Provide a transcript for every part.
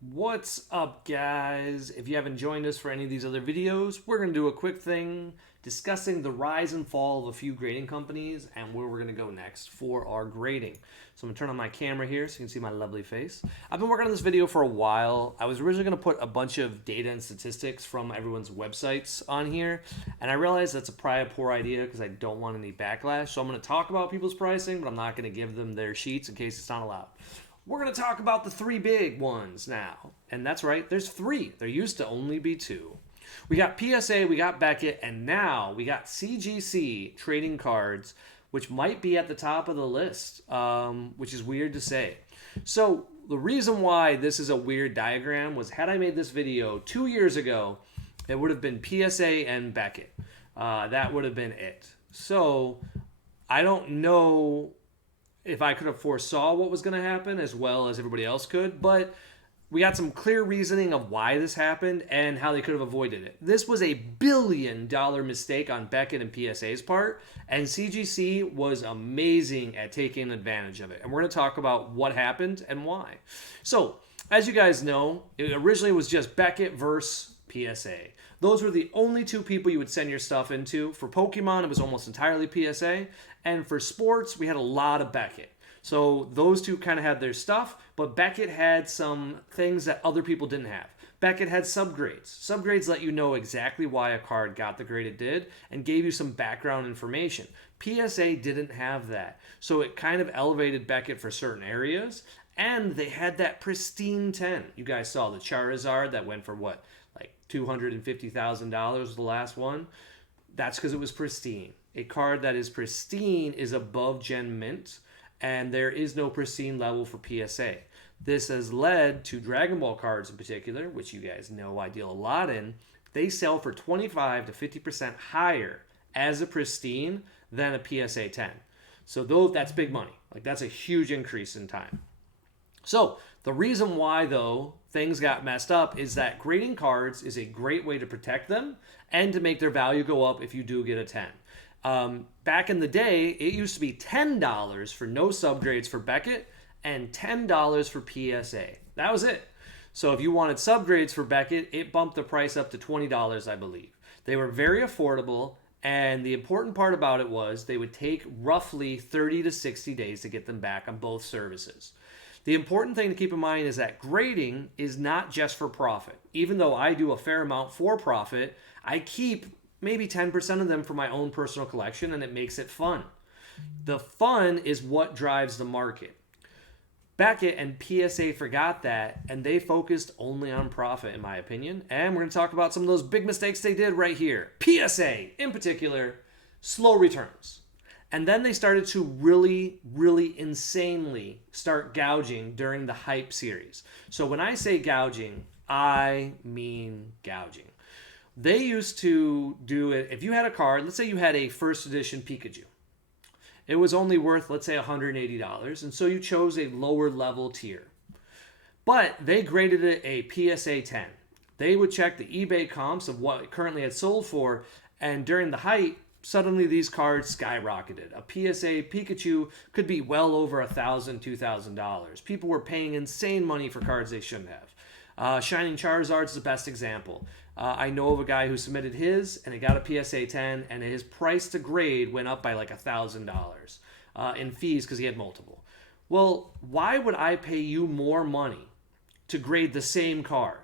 What's up, guys? If you haven't joined us for any of these other videos, we're going to do a quick thing discussing the rise and fall of a few grading companies and where we're going to go next for our grading. So I'm going to turn on my camera here so you can see my lovely face. I've been working on this video for a while. I was originally going to put a bunch of data and statistics from everyone's websites on here, and I realized that's probably a poor idea because I don't want any backlash. So I'm going to talk about people's pricing, but I'm not going to give them their sheets in case it's not allowed. We're going to talk about the three big ones now. And that's right, there's three. There used to only be two. We got PSA, we got Beckett, and now we got CGC trading cards, which might be at the top of the list, which is weird to say. So the reason why this is a weird diagram was had I made this video 2 years ago, it would have been PSA and Beckett. That would have been it. So I don't know if I could have foresaw what was going to happen as well as everybody else could, but we got some clear reasoning of why this happened and how they could have avoided it. This was a $1 billion mistake on Beckett and PSA's part, and CGC was amazing at taking advantage of it. And we're going to talk about what happened and why. So, as you guys know, it originally was just Beckett versus PSA. Those were the only two people you would send your stuff into. For Pokemon, it was almost entirely PSA. And for sports, we had a lot of Beckett. So those two kind of had their stuff, but Beckett had some things that other people didn't have. Beckett had subgrades. Subgrades let you know exactly why a card got the grade it did and gave you some background information. PSA didn't have that. So it kind of elevated Beckett for certain areas. And they had that pristine 10. You guys saw the Charizard that went for what? Like $250,000 was the last one. That's because it was pristine. A card that is pristine is above Gen Mint, and there is no pristine level for PSA. This has led to Dragon Ball cards in particular, which you guys know I deal a lot in. They sell for 25 to 50% higher as a pristine than a PSA 10. So that's big money. Like that's a huge increase in time. So the reason why, though, things got messed up is that grading cards is a great way to protect them and to make their value go up if you do get a 10. Back in the day, it used to be $10 for no subgrades for Beckett and $10 for PSA. That was it. So if you wanted subgrades for Beckett, it bumped the price up to $20, I believe. They were very affordable, and the important part about it was they would take roughly 30 to 60 days to get them back on both services. The important thing to keep in mind is that grading is not just for profit. Even though I do a fair amount for profit, I keep maybe 10% of them for my own personal collection, and it makes it fun. The fun is what drives the market. Beckett and PSA forgot that, and they focused only on profit, in my opinion. And we're going to talk about some of those big mistakes they did right here. PSA, in particular, slow returns. And then they started to really, really insanely start gouging during the hype series. So when I say gouging, I mean gouging. They used to do it, if you had a card, let's say you had a first edition Pikachu. It was only worth, let's say, $180, and so you chose a lower level tier. But they graded it a PSA 10. They would check the eBay comps of what it currently had sold for, and during the hype, suddenly these cards skyrocketed. A PSA Pikachu could be well over $1,000, $2,000. People were paying insane money for cards they shouldn't have. Shining Charizard's the best example. I know of a guy who submitted his, and he got a PSA 10, and his price to grade went up by like $1,000 in fees because he had multiple. Well, why would I pay you more money to grade the same card?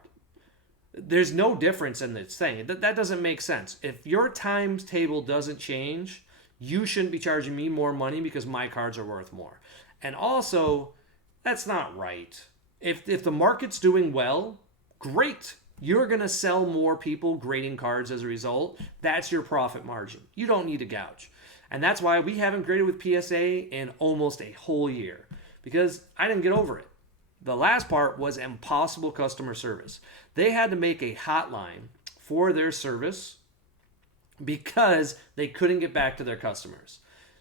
There's no difference in this thing. That doesn't make sense. If your times table doesn't change, you shouldn't be charging me more money because my cards are worth more. And also, that's not right. If the market's doing well, great. You're going to sell more people grading cards as a result. That's your profit margin. You don't need to gouge. And that's why we haven't graded with PSA in almost a whole year, because I didn't get over it. The last part was impossible customer service. They had to make a hotline for their service because they couldn't get back to their customers.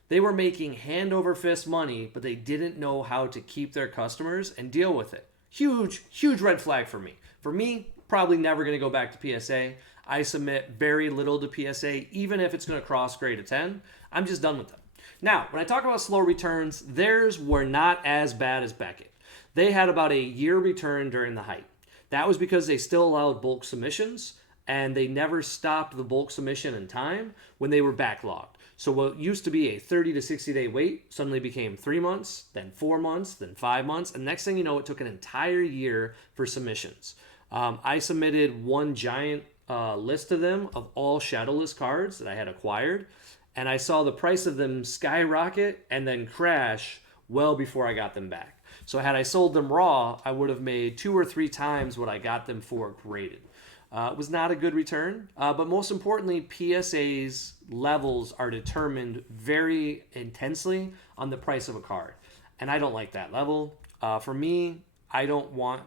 They were making hand over fist money, but they didn't know how to keep their customers and deal with it. Huge, huge red flag for me. For me, probably never going to go back to PSA. I submit very little to PSA, even if it's going to cross grade a 10. I'm just done with them. Now, when I talk about slow returns, theirs were not as bad as Beckett. They had about a year return during the hype. That was because they still allowed bulk submissions, and they never stopped the bulk submission in time when they were backlogged. So what used to be a 30 to 60 day wait suddenly became 3 months, then 4 months, then 5 months. And next thing you know, it took an entire year for submissions. I submitted one giant list of them of all shadowless cards that I had acquired. And I saw the price of them skyrocket and then crash well before I got them back. So had I sold them raw, I would have made 2 or 3 times what I got them for graded. It was not a good return, but most importantly, PSA's levels are determined very intensely on the price of a card. And I don't like that level. For me, I don't want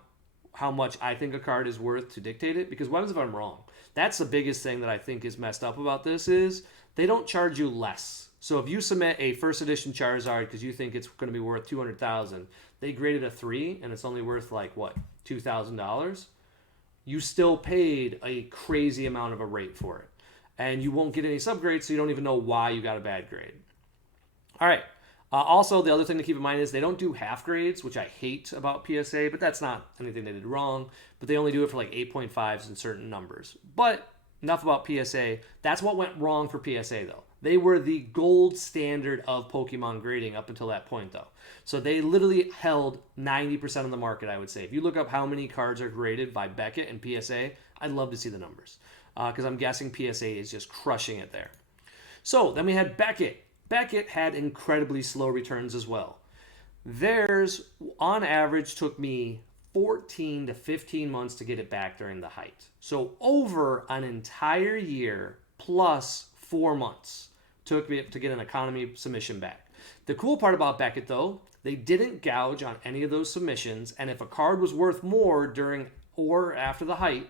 how much I think a card is worth to dictate it, because what happens if I'm wrong? That's the biggest thing that I think is messed up about this is they don't charge you less. So if you submit a first edition Charizard because you think it's going to be worth $200,000, they graded a 3 and it's only worth like what, $2,000? You still paid a crazy amount of a rate for it. And you won't get any subgrades, so you don't even know why you got a bad grade. All right. Also, the other thing to keep in mind is they don't do half grades, which I hate about PSA, but that's not anything they did wrong. But they only do it for like 8.5s and certain numbers. But enough about PSA. That's what went wrong for PSA, though. They were the gold standard of Pokemon grading up until that point, though. So they literally held 90% of the market, I would say. If you look up how many cards are graded by Beckett and PSA, I'd love to see the numbers, because I'm guessing PSA is just crushing it there. So then we had Beckett. Beckett had incredibly slow returns as well. Theirs, on average, took me 14 to 15 months to get it back during the height. So over an entire year plus 4 months took me to get an economy submission back. The cool part about Beckett, though, they didn't gouge on any of those submissions, and if a card was worth more during or after the height,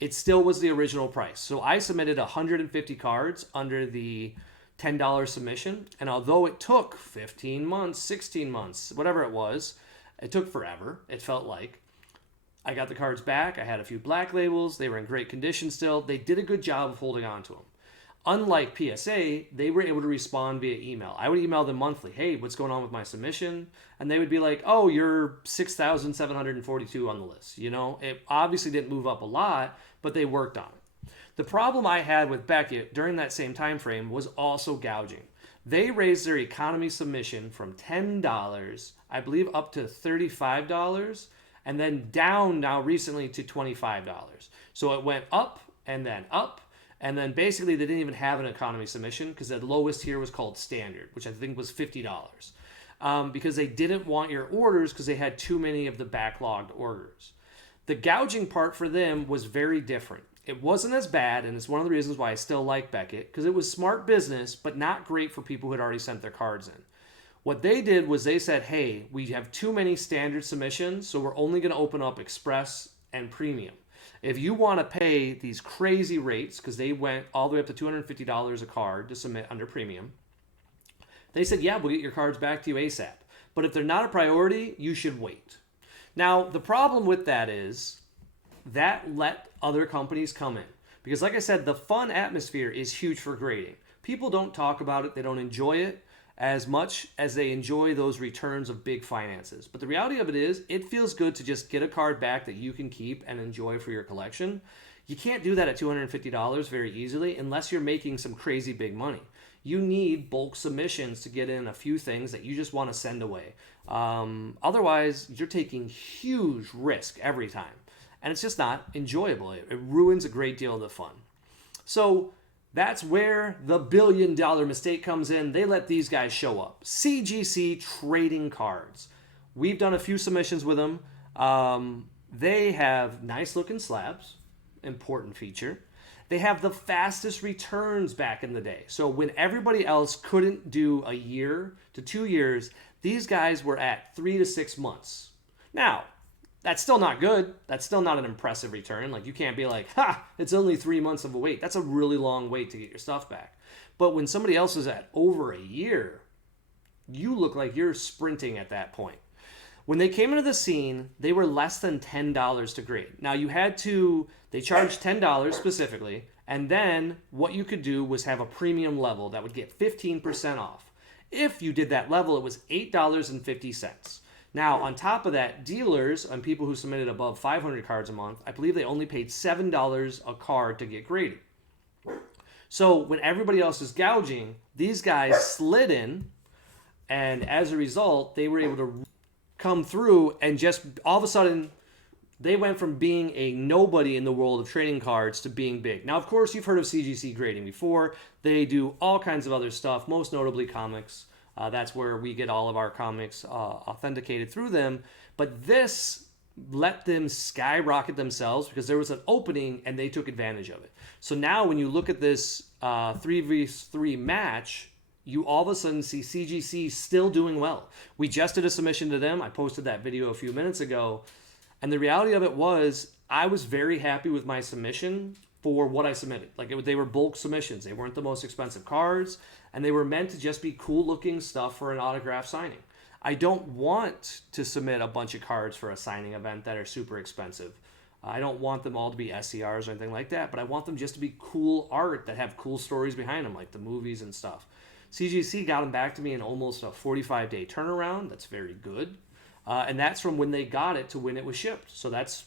it still was the original price. So I submitted 150 cards under the $10 submission, and although it took 15 months, 16 months, whatever it was, it took forever, it felt like. I got the cards back. I had a few black labels. They were in great condition still. They did a good job of holding on to them. Unlike PSA, they were able to respond via email. I would email them monthly, hey, what's going on with my submission? And they would be like, oh, you're 6,742 on the list. You know, it obviously didn't move up a lot, but they worked on it. The problem I had with Beckett during that same time frame was also gouging. They raised their economy submission from $10, I believe, up to $35, and then down now recently to $25. So it went up, and then basically they didn't even have an economy submission because the lowest tier was called standard, which I think was $50, because they didn't want your orders because they had too many of the backlogged orders. The gouging part for them was very different. It wasn't as bad, and it's one of the reasons why I still like Beckett, because it was smart business, but not great for people who had already sent their cards in. What they did was they said, hey, we have too many standard submissions, so we're only going to open up express and premium. If you want to pay these crazy rates, because they went all the way up to $250 a card to submit under premium, they said, yeah, we'll get your cards back to you ASAP. But if they're not a priority, you should wait. Now, the problem with that is that let other companies come in. Because like I said, the fun atmosphere is huge for grading. People don't talk about it. They don't enjoy it as much as they enjoy those returns of big finances. But the reality of it is, it feels good to just get a card back that you can keep and enjoy for your collection. You can't do that at $250 very easily unless you're making some crazy big money. You need bulk submissions to get in a few things that you just want to send away. Otherwise, you're taking huge risk every time. And it's just not enjoyable. It ruins a great deal of the fun. So that's where the billion-dollar mistake comes in. They let these guys show up. CGC Trading Cards. We've done a few submissions with them. They have nice-looking slabs. Important feature. They have the fastest returns back in the day. So when everybody else couldn't do a year to 2 years, these guys were at 3 to 6 months. Now, that's still not good. That's still not an impressive return. Like, you can't be like, ha, it's only 3 months of a wait. That's a really long wait to get your stuff back. But when somebody else is at over a year, you look like you're sprinting at that point. When they came into the scene, they were less than $10 to grade. Now, they charged $10 specifically, and then what you could do was have a premium level that would get 15% off. If you did that level, it was $8.50. Now, on top of that, dealers and people who submitted above 500 cards a month, I believe they only paid $7 a card to get graded. So when everybody else is gouging, these guys slid in, and as a result, they were able to come through and just all of a sudden, they went from being a nobody in the world of trading cards to being big. Now, of course, you've heard of CGC grading before. They do all kinds of other stuff, most notably comics. That's where we get all of our comics authenticated through them. But this let them skyrocket themselves because there was an opening and they took advantage of it. So now when you look at this 3v3 match, you all of a sudden see CGC still doing well. We just did a submission to them. I posted that video a few minutes ago. And the reality of it was I was very happy with my submission for what I submitted. They were bulk submissions. They weren't the most expensive cards, and they were meant to just be cool-looking stuff for an autograph signing. I don't want to submit a bunch of cards for a signing event that are super expensive. I don't want them all to be SCRs or anything like that, but I want them just to be cool art that have cool stories behind them, like the movies and stuff. CGC got them back to me in almost a 45-day turnaround. That's very good. And that's from when they got it to when it was shipped. So that's,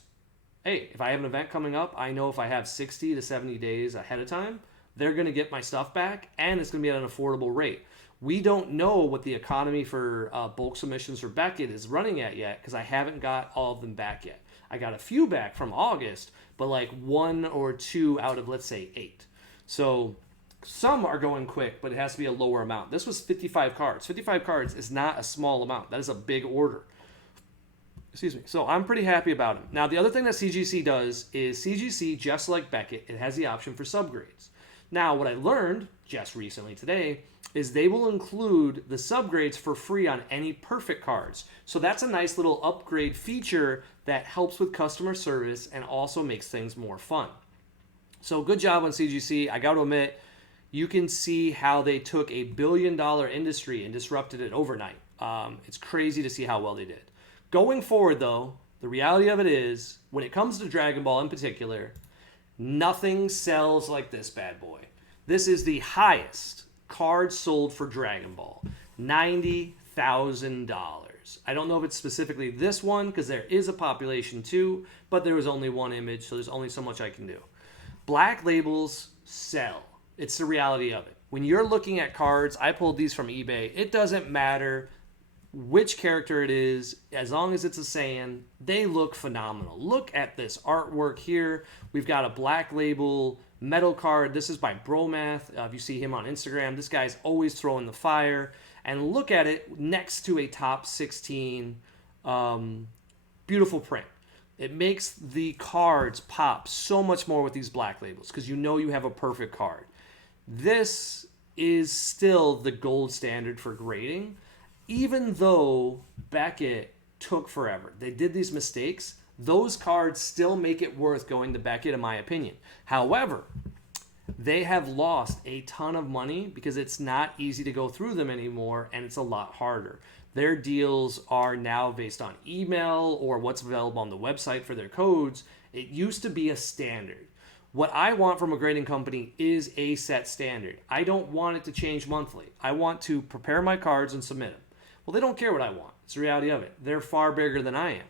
hey, if I have an event coming up, I know if I have 60 to 70 days ahead of time, they're going to get my stuff back, and it's going to be at an affordable rate. We don't know what the economy for bulk submissions for Beckett is running at yet because I haven't got all of them back yet. I got a few back from August, but like 1 or 2 out of, let's say, 8. So some are going quick, but it has to be a lower amount. This was 55 cards. 55 cards is not a small amount. That is a big order. Excuse me. So I'm pretty happy about it. Now, the other thing that CGC does is CGC, just like Beckett, it has the option for subgrades. Now, what I learned just recently today is they will include the subgrades for free on any perfect cards. So that's a nice little upgrade feature that helps with customer service and also makes things more fun. So good job on CGC. I got to admit, you can see how they took a billion-dollar industry and disrupted it overnight. It's crazy to see how well they did. Going forward, though, the reality of it is, when it comes to Dragon Ball in particular, nothing sells like this bad boy. This is the highest card sold for Dragon Ball, $90,000. I don't know if it's specifically this one, because there is a population too, but there was only one image, so there's only so much I can do. Black labels sell. It's the reality of it. When you're looking at cards, I pulled these from eBay. It doesn't matter which character it is, as long as it's a Saiyan, they look phenomenal. Look at this artwork here. We've got a black label metal card. This is by Bromath. If you see him on Instagram, this guy's always throwing the fire. And look at it next to a top 16 beautiful print. It makes the cards pop so much more with these black labels because you know you have a perfect card. This is still the gold standard for grading. Even though Beckett took forever, they did these mistakes, those cards still make it worth going to Beckett, in my opinion. However, they have lost a ton of money because it's not easy to go through them anymore, and it's a lot harder. Their deals are now based on email or what's available on the website for their codes. It used to be a standard. What I want from a grading company is a set standard. I don't want it to change monthly. I want to prepare my cards and submit them. Well, they don't care what I want. It's the reality of it. They're far bigger than I am.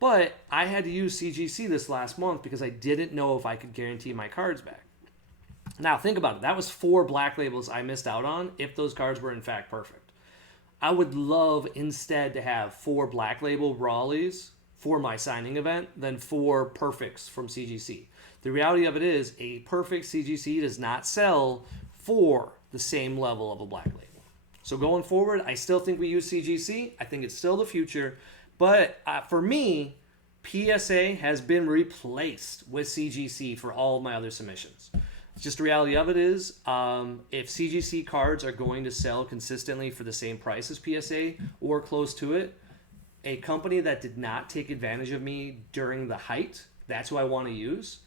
But I had to use CGC this last month because I didn't know if I could guarantee my cards back. Now, think about it. That was 4 black labels I missed out on if those cards were in fact perfect. I would love instead to have 4 black label Raleighs for my signing event than 4 perfects from CGC. The reality of it is a perfect CGC does not sell for the same level of a black label. So going forward, I still think we use CGC. I think it's still the future. But for me, PSA has been replaced with CGC for all of my other submissions. It's just the reality of it is, if CGC cards are going to sell consistently for the same price as PSA or close to it, a company that did not take advantage of me during the height, that's who I want to use.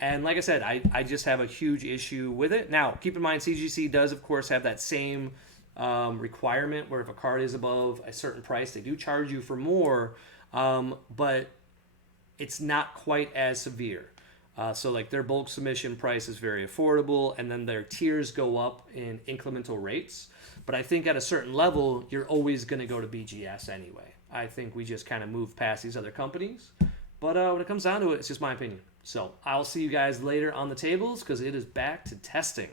And like I said, I just have a huge issue with it. Now, keep in mind, CGC does, of course, have that same requirement where if a card is above a certain price, they do charge you for more, but it's not quite as severe. So like their bulk submission price is very affordable, and then their tiers go up in incremental rates. But I think at a certain level, you're always going to go to BGS anyway. I think we just kind of move past these other companies. But when it comes down to it, it's just my opinion. So I'll see you guys later on the tables because it is back to testing.